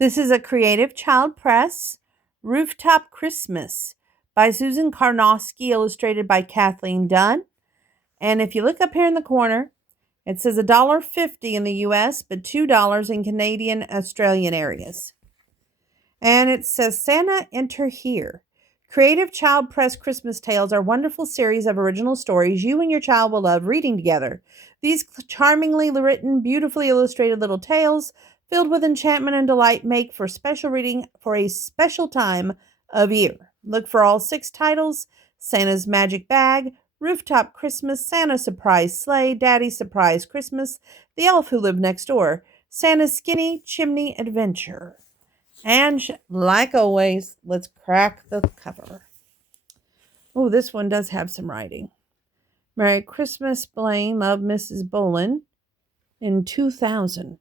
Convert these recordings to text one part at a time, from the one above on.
This is a Creative Child Press, Rooftop Christmas by Susan Karnovsky, illustrated by Kathleen Dunne. And if you look up here in the corner, it says $1.50 in the US, but $2 in Canadian Australian areas. And it says, Santa, enter here. Creative Child Press Christmas Tales are a wonderful series of original stories you and your child will love reading together. These charmingly written, beautifully illustrated little tales filled with enchantment and delight make for special reading for a special time of year. Look for all 6 titles: Santa's Magic Bag, Rooftop Christmas, Santa's Surprise Sleigh, Daddy's Surprise Christmas, The Elf Who Lived Next Door, Santa's Skinny Chimney Adventure. And like always, let's crack the cover. Oh, this one does have some writing. Merry Christmas, Blaine. Love, Mrs. Bolin. In 2000.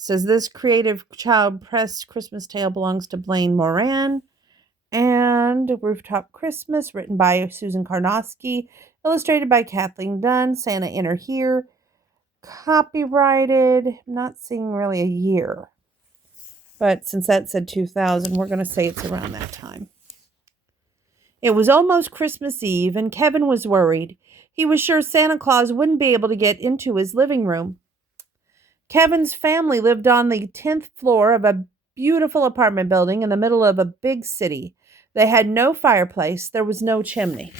Says this Creative Child Press Christmas tale belongs to Blaine Moran. And Rooftop Christmas, written by Susan Karnovsky, illustrated by Kathleen Dunne. Santa, enter here. Copyrighted. I'm not seeing really a year. But since that said 2000, we're going to say it's around that time. It was almost Christmas Eve, and Kevin was worried. He was sure Santa Claus wouldn't be able to get into his living room. Kevin's family lived on the 10th floor of a beautiful apartment building in the middle of a big city. They had no fireplace. There was no chimney.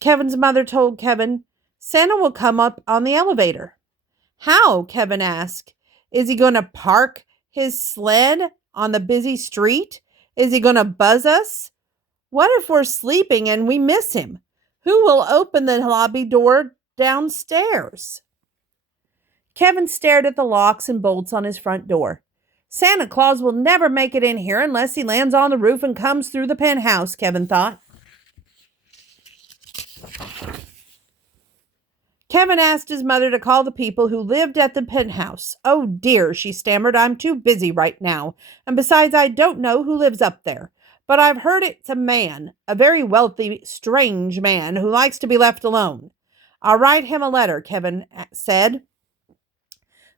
Kevin's mother told Kevin, Santa will come up on the elevator. How? Kevin asked. Is he going to park his sled on the busy street? Is he going to buzz us? What if we're sleeping and we miss him? Who will open the lobby door downstairs? Kevin stared at the locks and bolts on his front door. Santa Claus will never make it in here unless he lands on the roof and comes through the penthouse, Kevin thought. Kevin asked his mother to call the people who lived at the penthouse. Oh dear, she stammered, I'm too busy right now. And besides, I don't know who lives up there. But I've heard it's a man, a very wealthy, strange man who likes to be left alone. I'll write him a letter, Kevin said.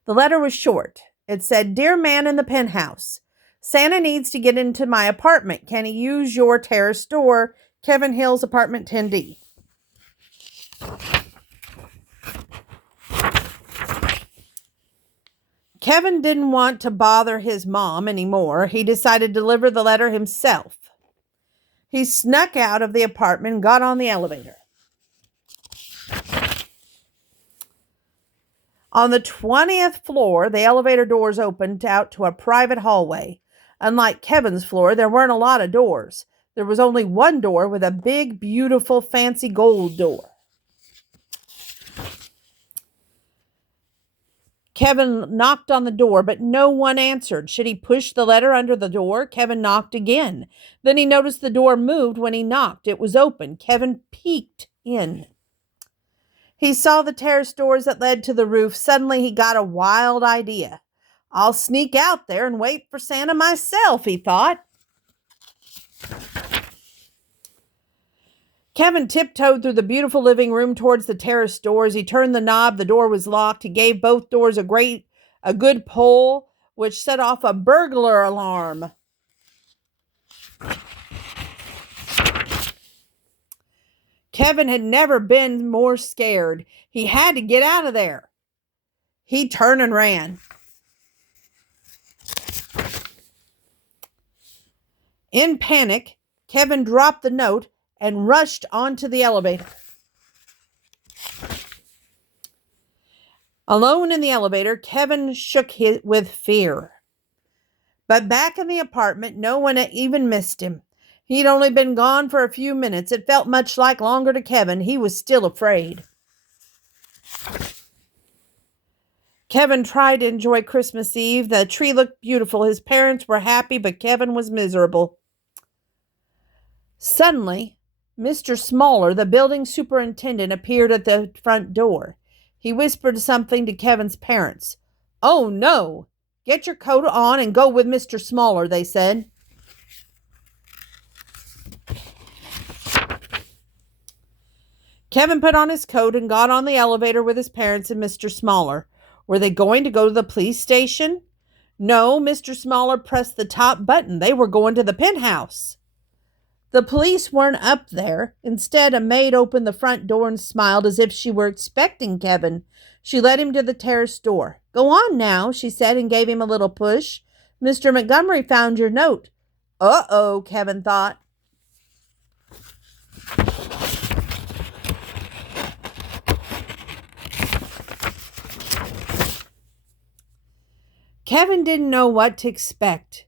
The letter was short. It said, Dear man in the penthouse, Santa needs to get into my apartment. Can he use your terrace door? Kevin Hills, apartment 10D. Kevin didn't want to bother his mom anymore. He decided to deliver the letter himself. He snuck out of the apartment and got on the elevator. On the 20th floor, the elevator doors opened out to a private hallway. Unlike Kevin's floor, there weren't a lot of doors. There was only one door with a big, beautiful, fancy gold door. Kevin knocked on the door, but no one answered. Should he push the letter under the door? Kevin knocked again. Then he noticed the door moved when he knocked. It was open. Kevin peeked in. He saw the terrace doors that led to the roof. Suddenly he got a wild idea. I'll sneak out there and wait for Santa myself, he thought. Kevin tiptoed through the beautiful living room towards the terrace doors. He turned the knob. The door was locked. He gave both doors a good pull, which set off a burglar alarm. Kevin had never been more scared. He had to get out of there. He turned and ran. In panic, Kevin dropped the note and rushed onto the elevator. Alone in the elevator, Kevin shook with fear. But back in the apartment, no one had even missed him. He'd only been gone for a few minutes. It felt much like longer to Kevin. He was still afraid. Kevin tried to enjoy Christmas Eve. The tree looked beautiful. His parents were happy, but Kevin was miserable. Suddenly, Mr. Smaller, the building superintendent, appeared at the front door. He whispered something to Kevin's parents. Oh, no! Get your coat on and go with Mr. Smaller, they said. Kevin put on his coat and got on the elevator with his parents and Mr. Smaller. Were they going to go to the police station? No, Mr. Smaller pressed the top button. They were going to the penthouse. The police weren't up there. Instead, a maid opened the front door and smiled as if she were expecting Kevin. She led him to the terrace door. Go on now, she said, and gave him a little push. Mr. Montgomery found your note. Uh-oh, Kevin thought. Kevin didn't know what to expect,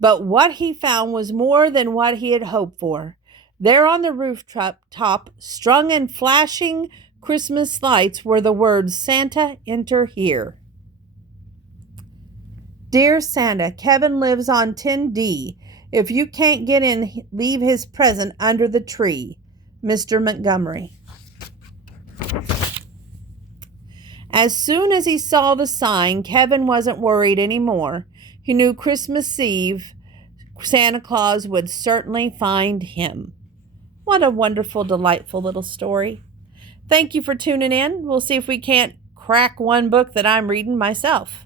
but what he found was more than what he had hoped for. There on the rooftop, strung and flashing Christmas lights, were the words, Santa, enter here. Dear Santa, Kevin lives on 10D. If you can't get in, leave his present under the tree. Mr. Montgomery. As soon as he saw the sign, Kevin wasn't worried anymore. He knew Christmas Eve, Santa Claus would certainly find him. What a wonderful, delightful little story. Thank you for tuning in. We'll see if we can't crack one book that I'm reading myself.